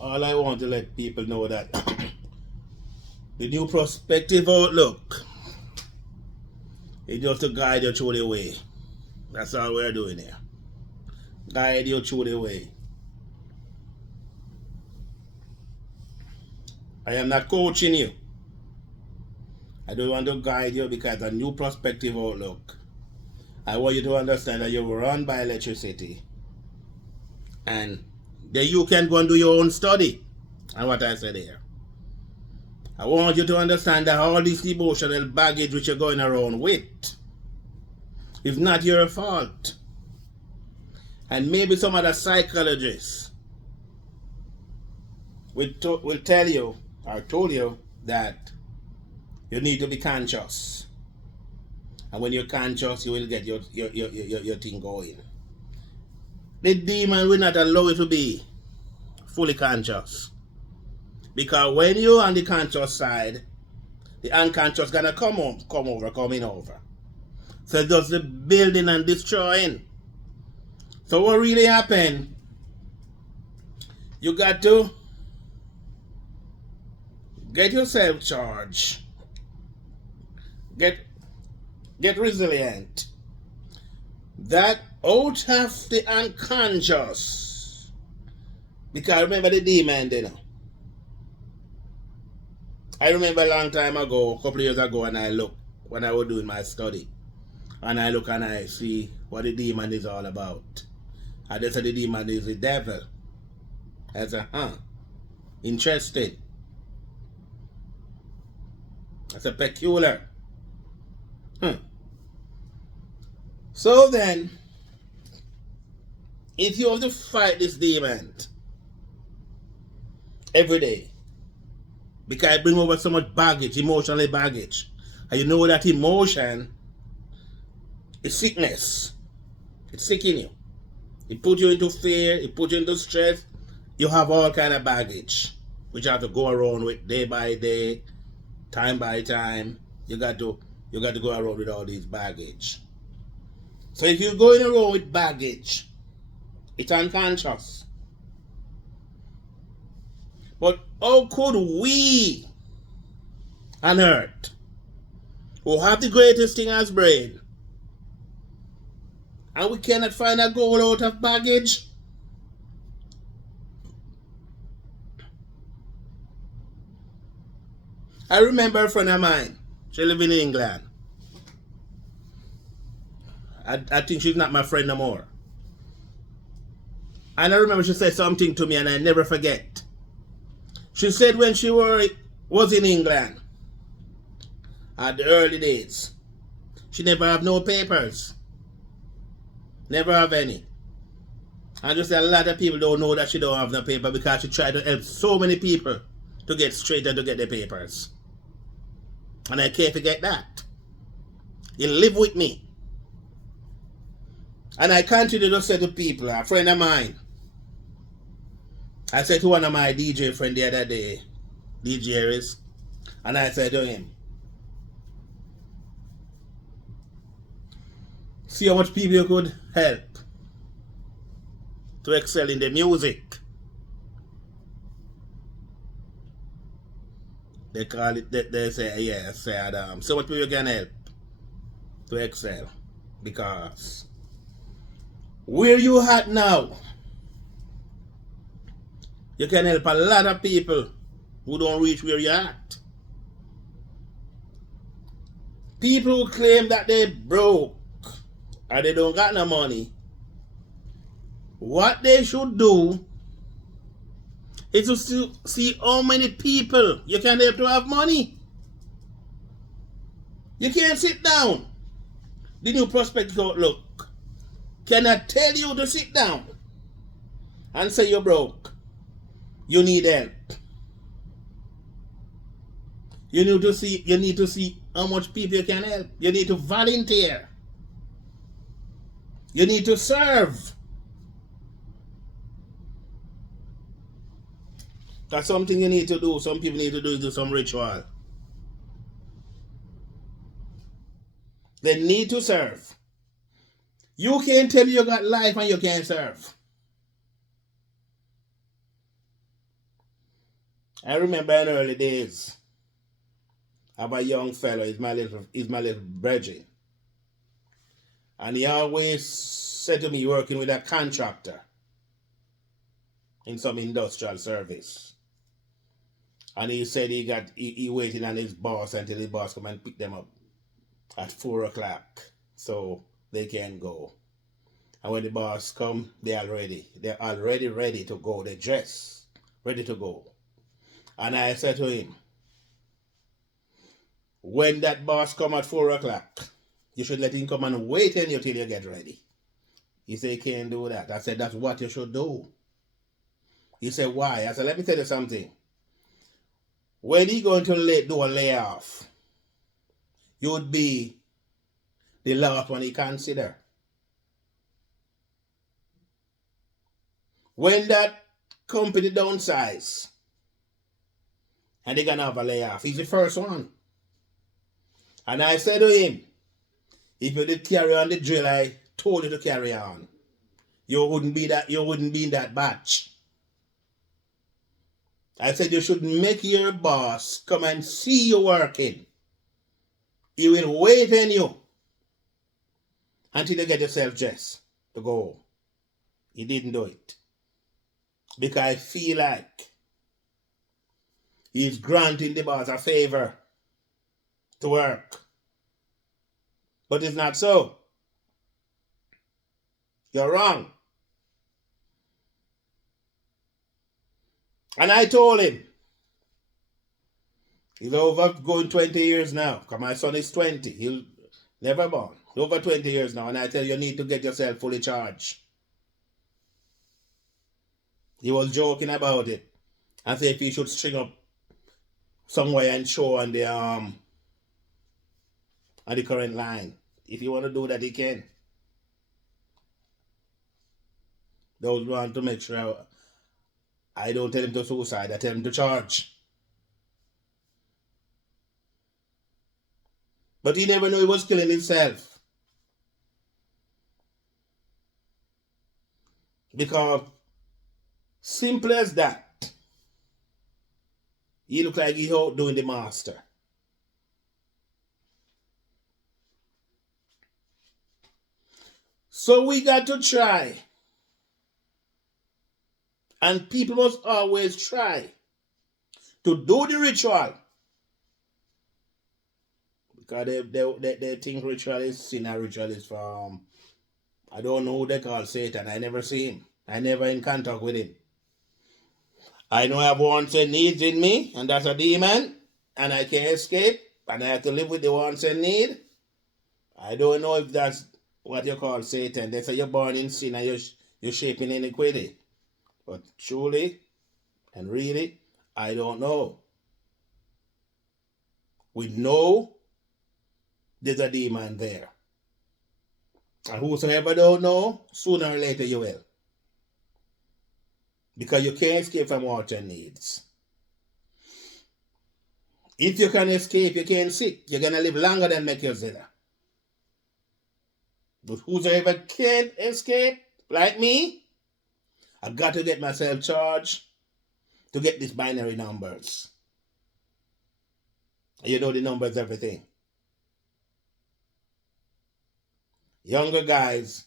All I want to let people know that the new prospective outlook is just to guide you through the way. That's all we're doing here. Guide you through the way. I am not coaching you. I don't want to guide you because a new prospective outlook. I want you to understand that you're run by electricity. And then you can go and do your own study. And what I said here. I want you to understand that all this emotional baggage which you're going around with is not your fault. And maybe some other psychologists will tell you or told you that you need to be conscious. And when you're conscious, you will get your thing going. The demon will not allow you to be fully conscious. Because when you're on the conscious side, the unconscious gonna coming over. So it does the building and destroying. So what really happened? You got to get yourself charged. Get resilient. That out of the unconscious. Because remember the demon, you know. I remember a long time ago, a couple of years ago, and I look when I was doing my study. And I look and I see what the demon is all about. And they said the demon is the devil. I said, interesting. That's a peculiar. So then, if you have to fight this demon every day, because it brings over so much baggage, emotional baggage, and you know that emotion is sickness. It's sicking you. It puts you into fear, it puts you into stress. You have all kind of baggage, which you have to go around with day by day, time by time. You got to go around with all these baggage. So if you're going around with baggage, it's unconscious. But how could we on earth, who have the greatest thing as brain, and we cannot find a goal out of baggage? I remember a friend of mine. She lives in England. I think she's not my friend no more. And I remember she said something to me and I never forget. She said when she was in England, at the early days, she never have no papers. Never have any. And just a lot of people don't know that she don't have no paper because she tried to help so many people to get straight and to get their papers. And I can't forget that. You live with me. And I continue to say to people, a friend of mine, I said to one of my DJ friends the other day, DJ Harris, and I said to him, see how much people you could help to excel in the music. They call it, they say, yeah, so much people you can help to excel. Because where you at now, you can help a lot of people who don't reach where you're at. People who claim that they broke or they don't got no money, what they should do is to see how many people you can help to have money. You can't sit down. The new prospective outlook cannot tell you to sit down and say you're broke. You need help. You need to see how much people you can help. You need to volunteer. You need to serve. That's something you need to do. Some people need to do some ritual. They need to serve. You can't tell me you got life and you can't serve. I remember in early days of a young fellow, he's my little brethren. And he always said to me, working with a contractor in some industrial service. And he said he waited on his boss until his boss come and pick them up at 4 o'clock so they can go. And when the boss come, they're already ready to go. They dress, ready to go. And I said to him, when that boss come at 4 o'clock, you should let him come and wait on you till you get ready. He said, he can't do that. I said, that's what you should do. He said, why? I said, let me tell you something. When he going to do a layoff, you would be the last one he consider. When that company downsize and they're gonna have a layoff, he's the first one. And I said to him, if you did carry on the drill I told you to carry on, you wouldn't be in that batch. I said you should make your boss come and see you working. He will wait on you until you get yourself dressed to go home. He didn't do it. Because I feel like he's granting the boss a favor to work. But it's not so. You're wrong. And I told him, he's over going 20 years now, because my son is 20. He'll never born. Over 20 years now, and I tell you, you need to get yourself fully charged. He was joking about it and said if he should string up somewhere and show on the current line. If you want to do that, he can. Those want to make sure I don't tell him to suicide, I tell him to charge. But he never knew he was killing himself. Because simple as that, he looked like he out doing the master. So we got to try. And people must always try to do the ritual. Because they think ritual is sin and ritual is from, I don't know who they call Satan. I never see him. I never in contact with him. I know I have wants and needs in me, and that's a demon, and I can't escape, and I have to live with the wants and need. I don't know if that's what you call Satan. They say you're born in sin and you're shaping iniquity. But truly and really, I don't know. We know there's a demon there. And whosoever don't know, sooner or later you will. Because you can't escape from what your needs. If you can escape, you can't sit. You're going to live longer than make you zither. But whosoever can't escape, like me, I got to get myself charged to get these binary numbers. You know the numbers, everything. Younger guys,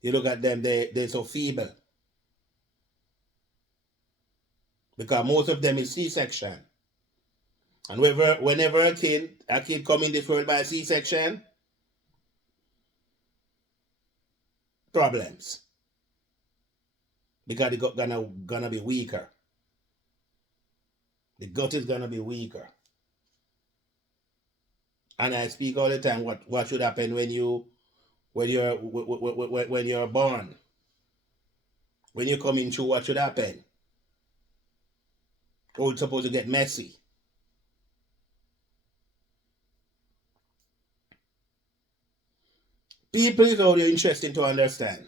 you look at them, they're so feeble. Because most of them is C-section. And whenever a kid come in this world by C-section, problems. Because the gut gonna be weaker. The gut is gonna be weaker. And I speak all the time what should happen when you're born. When you come in through, what should happen? Oh, it's supposed to get messy. People is all interesting to understand.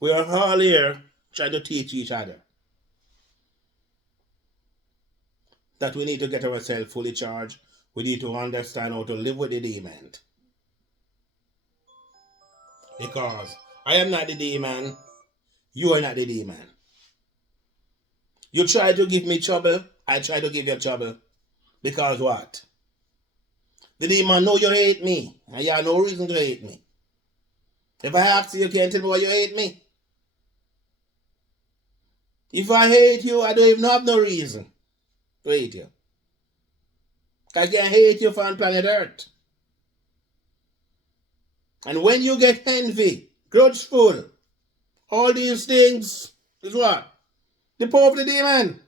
We are all here trying to teach each other that we need to get ourselves fully charged. We need to understand how to live with the demon. Because I am not the demon. You are not the demon. You try to give me trouble, I try to give you trouble. Because what? The demon know you hate me, and you have no reason to hate me. If I ask you, you can't tell me why you hate me. If I hate you, I don't even have no reason to hate you. I can hate you from planet Earth. And when you get envy, grudgeful, all these things is what? The power of the demon.